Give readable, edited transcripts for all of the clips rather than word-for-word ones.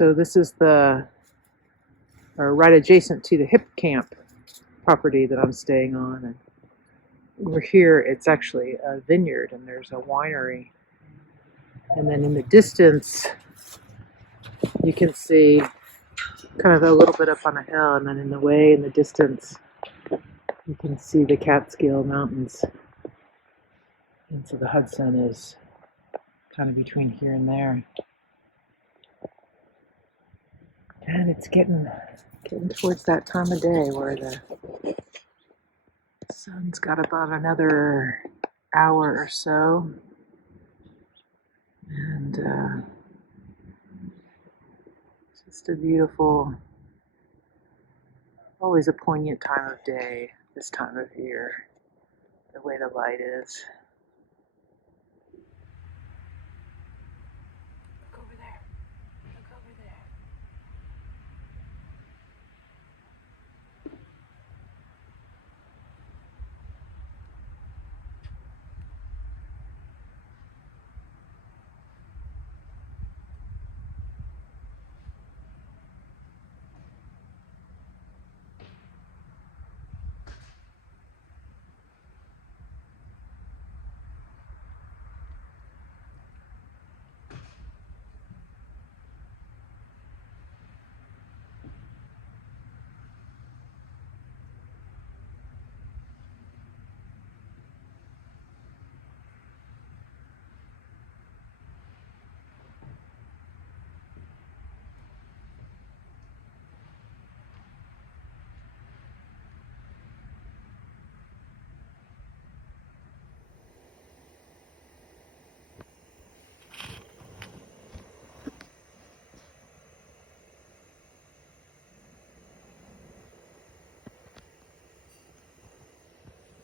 So this is right adjacent to the Hip Camp property that I'm staying on. And over here, it's actually a vineyard and there's a winery. And then in the distance, you can see kind of a little bit up on a hill, and then in the distance, you can see the Catskill Mountains. And so the Hudson is kind of between here and there. And it's getting towards that time of day where the sun's got about another hour or so. And just a beautiful, always a poignant time of day this time of year, the way the light is. Look over there. Look over there.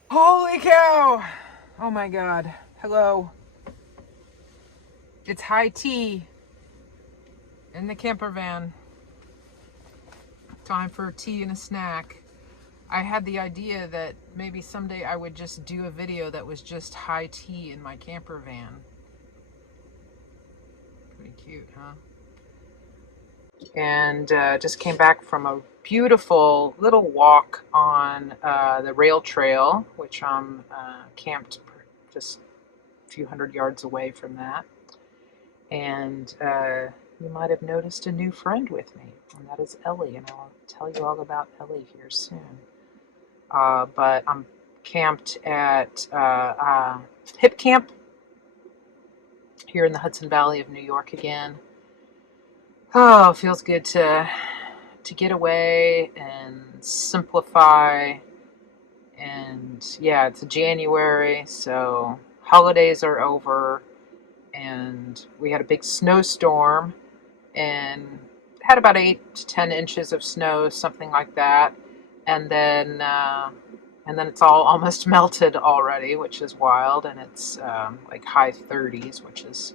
Holy cow! Oh my god. Hello. It's high tea in the camper van. Time for tea and a snack. I had the idea that maybe someday I would just do a video that was just high tea in my camper van. Pretty cute, huh? and just came back from a beautiful little walk on the rail trail, which I'm camped just a few hundred yards away from that. And you might have noticed a new friend with me, and that is Ellie, and I'll tell you all about Ellie here soon. But I'm camped at Hip Camp here in the Hudson Valley of New York again. Oh, it feels good to get away and simplify. And yeah, it's January, so holidays are over, and we had a big snowstorm and had about 8 to 10 inches of snow, something like that. And then it's all almost melted already, which is wild. And it's like high 30s, which is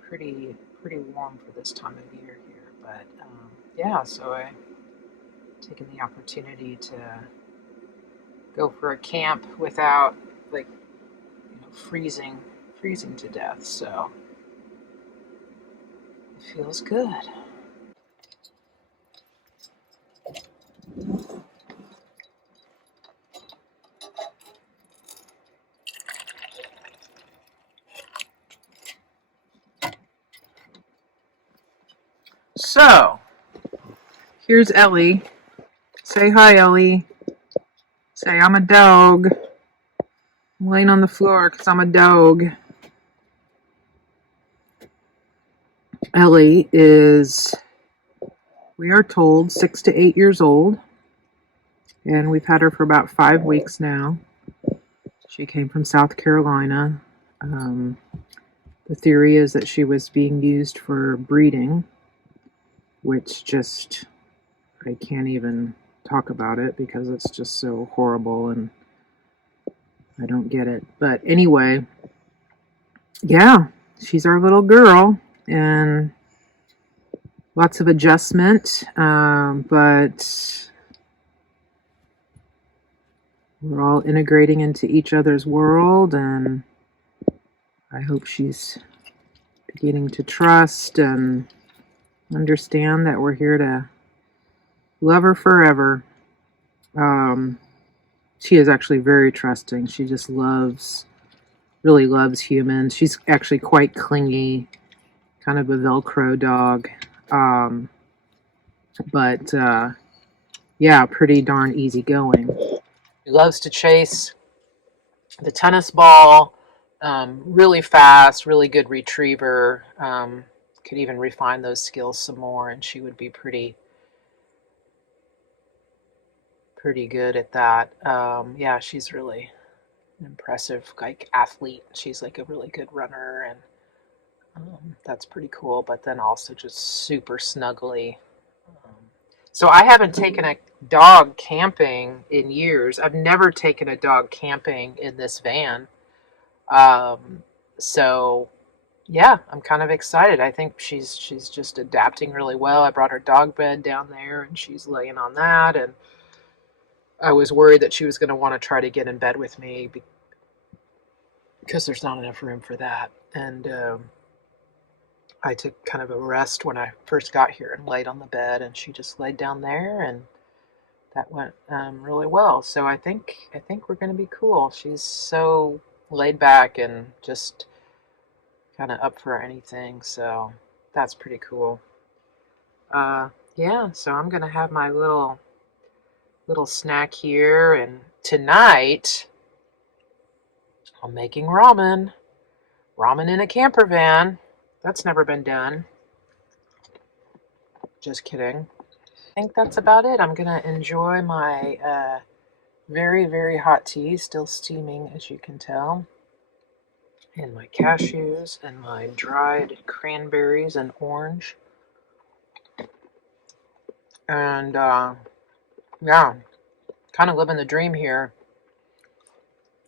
pretty warm for this time of year here. But yeah, so I taken the opportunity to go for a camp without like freezing to death. So it feels good. So here's Ellie. Say hi, Ellie. Say I'm a dog. I'm laying on the floor because I'm a dog. Ellie is, we are told, 6 to 8 years old, and we've had her for about 5 weeks now. She came from South Carolina. The theory is that she was being used for breeding, which just, I can't even talk about it because it's just so horrible and I don't get it. But anyway, yeah, she's our little girl, and lots of adjustment, but we're all integrating into each other's world, and I hope she's beginning to trust and understand that we're here to love her forever. She is actually very trusting. She just really loves humans. She's actually quite clingy, kind of a Velcro dog. But yeah, pretty darn easygoing. She loves to chase the tennis ball, really fast, really good retriever. Could even refine those skills some more, and she would be pretty good at that. Yeah, she's really an impressive like athlete. She's like a really good runner, and that's pretty cool. But then also just super snuggly. Um, so I haven't taken a dog camping in years. I've never taken a dog camping in this van. Um, so yeah, I'm kind of excited. I think she's just adapting really well. I brought her dog bed down there, and she's laying on that. And I was worried that she was going to want to try to get in bed with me because there's not enough room for that. And I took kind of a rest when I first got here and laid on the bed, and she just laid down there, and that went really well. So I think we're going to be cool. She's so laid back and just kind of up for anything. So that's pretty cool. Yeah, so I'm gonna have my little snack here, and tonight I'm making ramen. Ramen in a camper van. That's never been done. Just kidding. I think that's about it. I'm gonna enjoy my very, very hot tea, still steaming as you can tell, and my cashews and my dried cranberries and orange. And yeah, kind of living the dream here.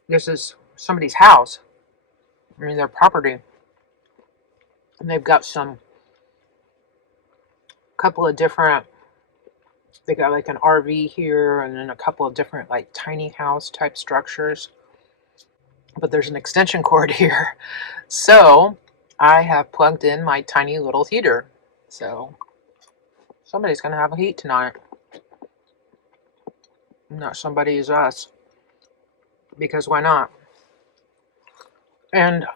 This is somebody's house. I mean, their property. And they've got couple of different, they got like an RV here and then a couple of different like tiny house type structures. But there's an extension cord here. So I have plugged in my tiny little heater. So Somebody's gonna have heat tonight. Not somebody is us. Because why not? And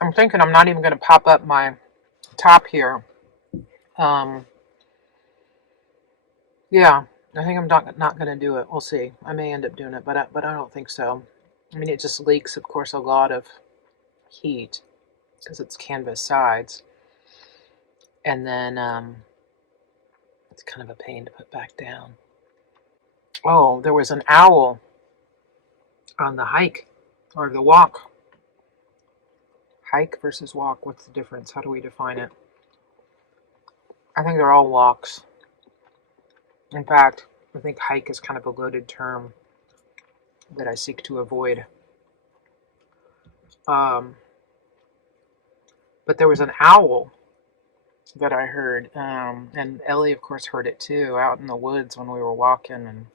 I'm thinking I'm not even gonna pop up my top here. Yeah, I think I'm not gonna do it. We'll see. I may end up doing it, but I don't think so. I mean, it just leaks, of course, a lot of heat because it's canvas sides, and then it's kind of a pain to put back down. Oh, there was an owl on the hike or the walk. Hike versus walk. What's the difference? How do we define it? I think they're all walks. In fact, I think hike is kind of a loaded term that I seek to avoid. But there was an owl that I heard, and Ellie, of course, heard it too, out in the woods when we were walking, and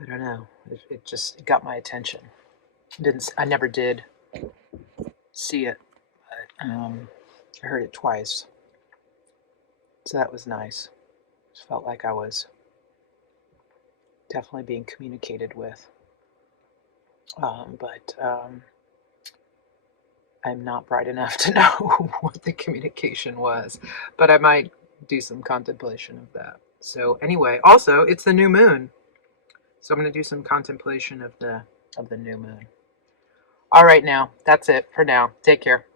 I don't know, it got my attention. I never did see it, but I heard it twice, so that was nice. Just felt like I was definitely being communicated with, but I'm not bright enough to know what the communication was, but I might do some contemplation of that. So anyway, also it's the new moon, so I'm going to do some contemplation of the new moon. All right, now that's it for now. Take care.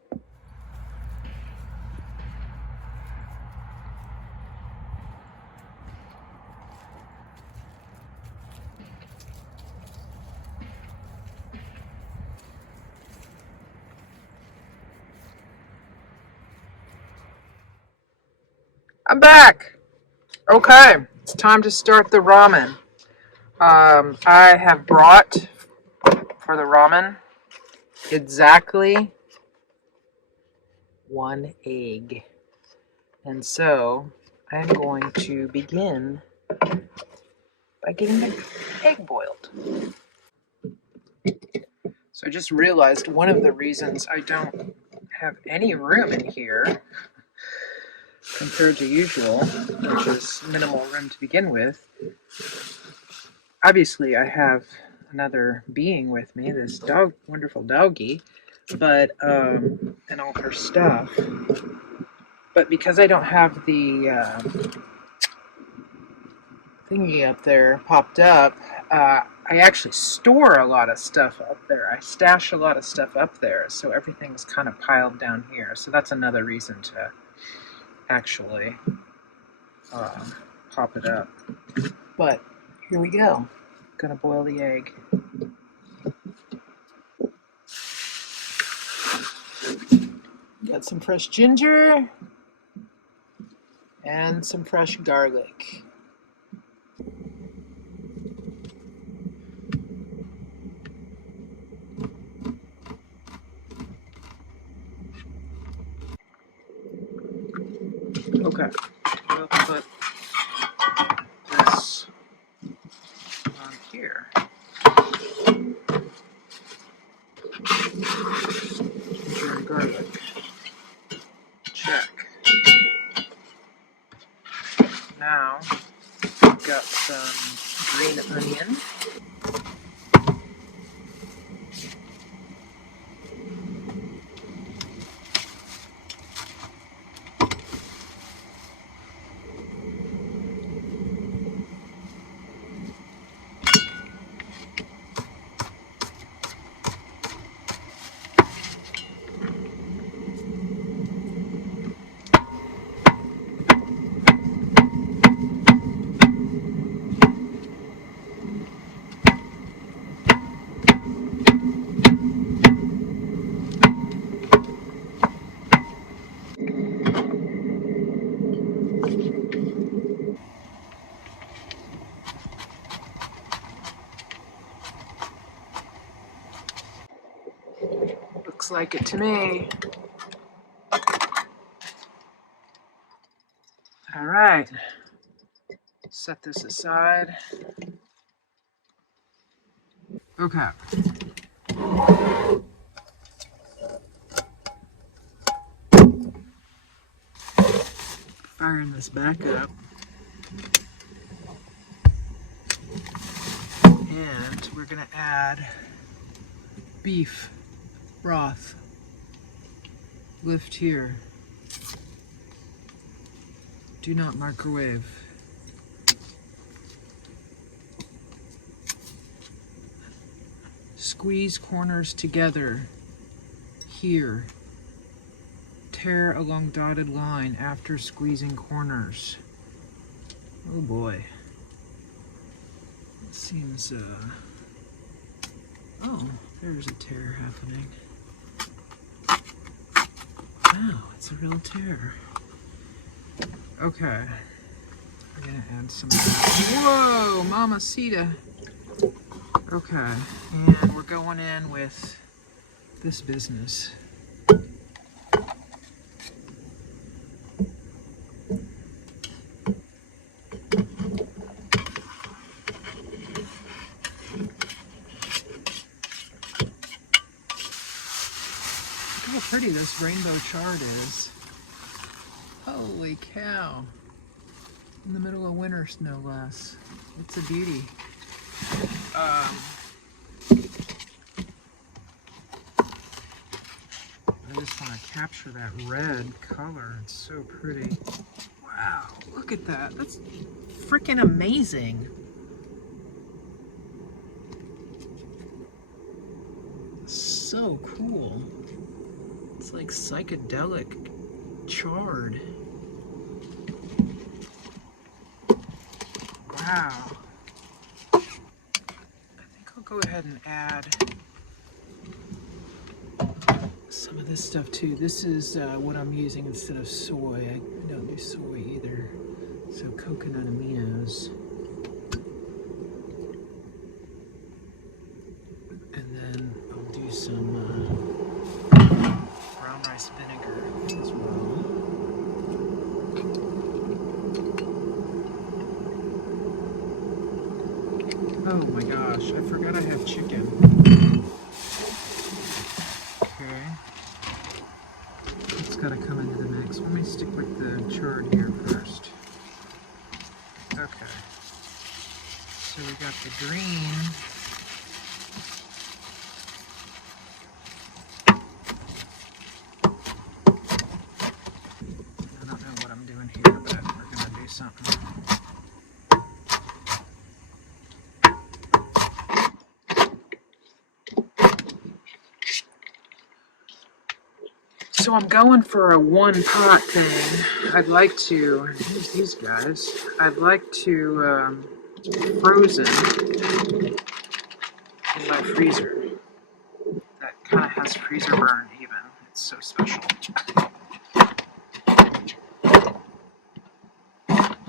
I'm back. Okay, it's time to start the ramen. I have brought for the ramen exactly 1 egg. And so I'm going to begin by getting the egg boiled. So I just realized one of the reasons I don't have any room in here compared to usual, which is minimal room to begin with. Obviously, I have another being with me, this dog, wonderful doggie, but and all her stuff. But because I don't have the thingy up there popped up, I actually store a lot of stuff up there. I stash a lot of stuff up there, so everything's kind of piled down here. So that's another reason to actually pop it up. But here we go. Gonna boil the egg. Got some fresh ginger and some fresh garlic. Okay, we'll put this on here. Ginger and garlic. Check. Now, we've got some green onion. Looks like it to me. All right, set this aside. Okay. Firing this back up. And we're gonna add beef broth. Lift here. Do not microwave. Squeeze corners together. Here. Tear along dotted line after squeezing corners. Oh boy. It seems, oh, there's a tear happening. Wow, it's a real tear. Okay. We're gonna add some. Whoa, mamacita. Okay, and we're going in with this business. Look how pretty this rainbow chard is. Holy cow. In the middle of winter, no less. It's a beauty. I just want to capture that red color. It's so pretty. Wow, look at that. That's freaking amazing. So cool. It's like psychedelic chard. Wow. I think I'll go ahead and add some of this stuff too. This is what I'm using instead of soy. I don't do soy either. So coconut aminos. And then I'll do some brown rice vinegar as well. Oh my gosh, I forgot I have chicken. Okay. It's gotta come into the mix. Let me stick with the chard here first. Okay. So we got the green. I don't know what I'm doing here, but we're gonna do something. So I'm going for a one pot thing. I'd like to, here's these guys, I'd like to frozen in my freezer. That kind of has freezer burn even. It's so special.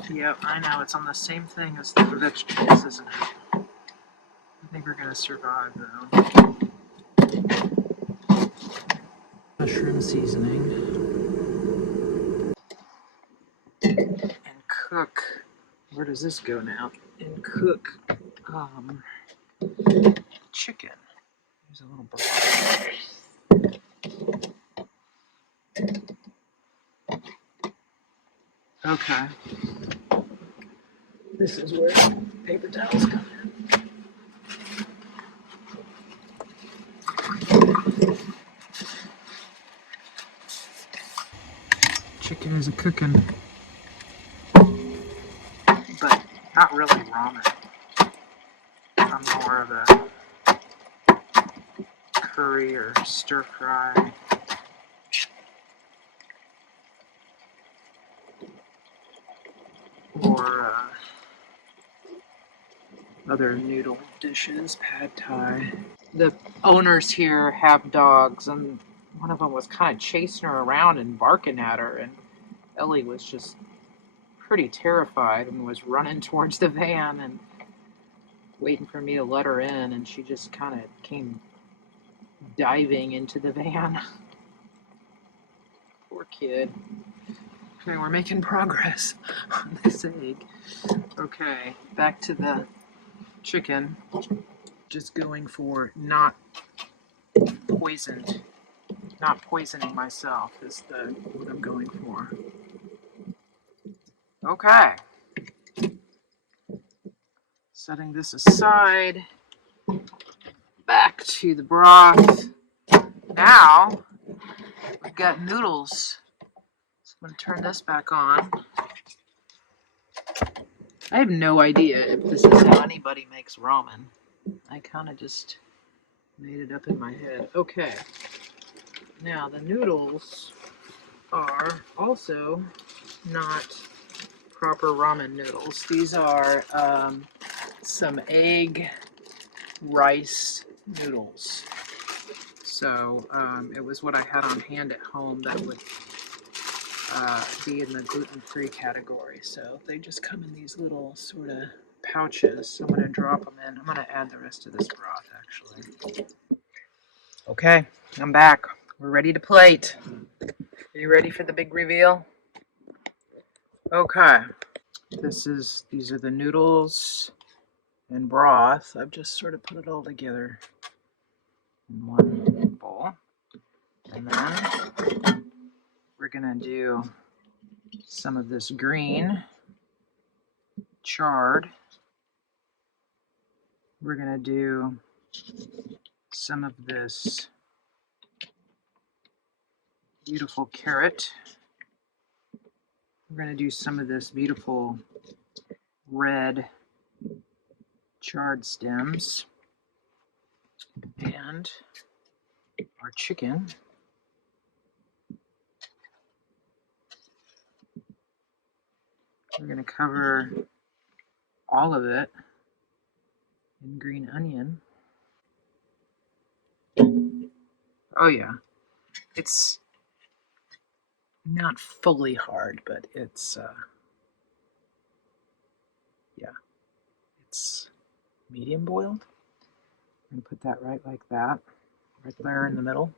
Yep, I know, it's on the same thing as the vegetables, isn't it? I think we're gonna survive though. Mushroom seasoning. And cook. Where does this go now? And cook chicken. There's a little broth. Okay. This is where paper towels come in. Chicken is a cooking, but not really ramen. I'm more of a curry or stir fry. Or other noodle dishes, pad thai. The owners here have dogs, and one of them was kind of chasing her around and barking at her, and Ellie was just pretty terrified and was running towards the van and waiting for me to let her in, and she just kind of came diving into the van. Poor kid. Okay, we're making progress on this egg. Okay, back to the chicken. Just going for not poisoned. Not poisoning myself is what I'm going for. Okay. Setting this aside. Back to the broth. Now, we've got noodles. So I'm going to turn this back on. I have no idea if this is how anybody makes ramen. I kind of just made it up in my head. Okay. Now, the noodles are also not proper ramen noodles. These are some egg rice noodles. So it was what I had on hand at home that would be in the gluten-free category. So they just come in these little sort of pouches. I'm going to drop them in. I'm going to add the rest of this broth, actually. Okay, I'm back. We're ready to plate. Are you ready for the big reveal? Okay. These are the noodles and broth. I've just sort of put it all together in one bowl. And then we're going to do some of this green chard. We're going to do some of this beautiful carrot. We're going to do some of this beautiful red chard stems. And our chicken. We're going to cover all of it in green onion. Oh yeah, it's not fully hard, but it's it's medium boiled. I'm going to put that right like that, right there in the middle.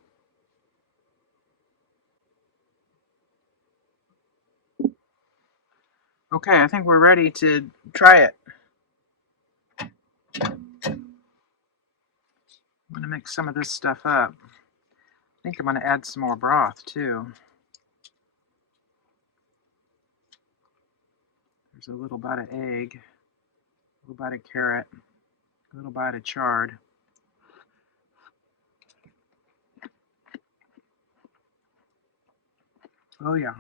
Okay, I think we're ready to try it. I'm going to mix some of this stuff up. I think I'm going to add some more broth too. There's a little bite of egg, a little bite of carrot, a little bite of chard. Oh yeah.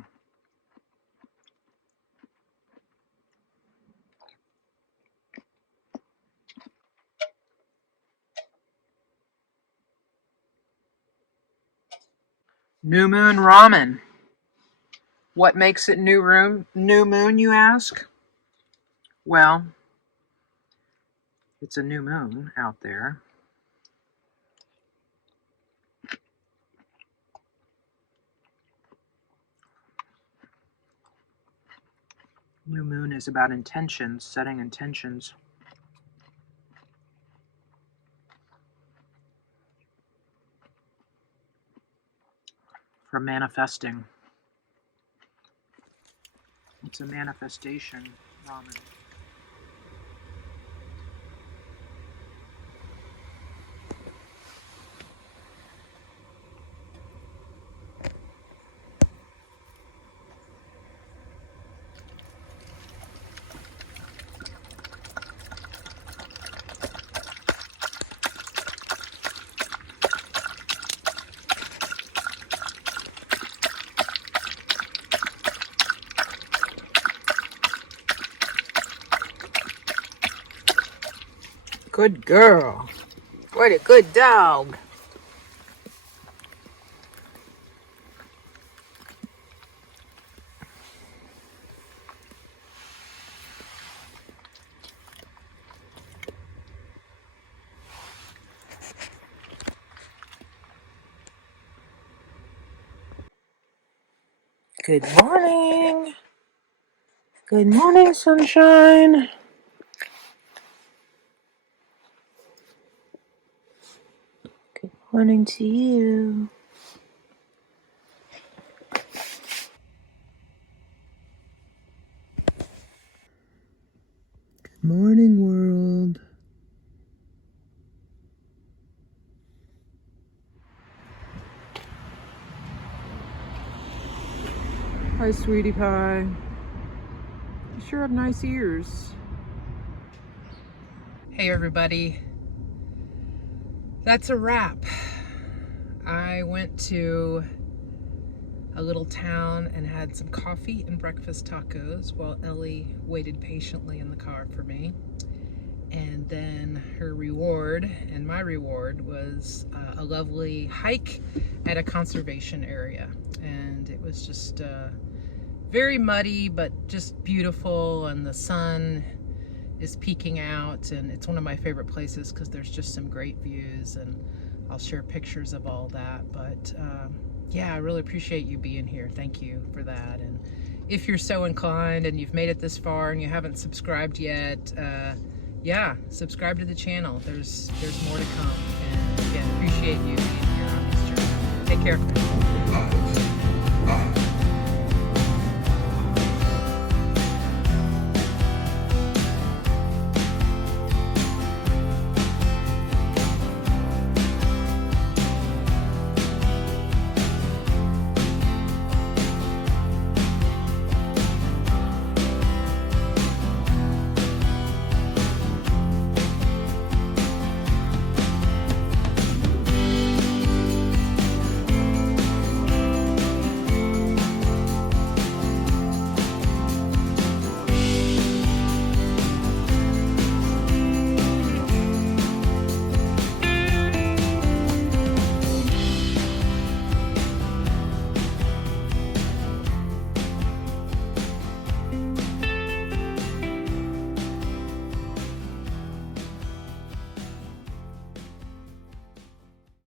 New Moon Ramen. What makes it New Moon, you ask? Well, it's a new moon out there. New moon is about intentions, setting intentions. For manifesting. It's a manifestation ramen. Good girl. What a good dog. Good morning. Good morning, sunshine. Good morning to you. Good morning, world. Hi, sweetie pie. You sure have nice ears. Hey everybody, that's a wrap. I went to a little town and had some coffee and breakfast tacos while Ellie waited patiently in the car for me. And then her reward and my reward was a lovely hike at a conservation area. And it was just very muddy, but just beautiful, and the sun is peeking out, and it's one of my favorite places because there's just some great views, and I'll share pictures of all that. But yeah, I really appreciate you being here. Thank you for that. And if you're so inclined and you've made it this far and you haven't subscribed yet, yeah, subscribe to the channel. There's more to come. And again, appreciate you being here on this journey. Take care.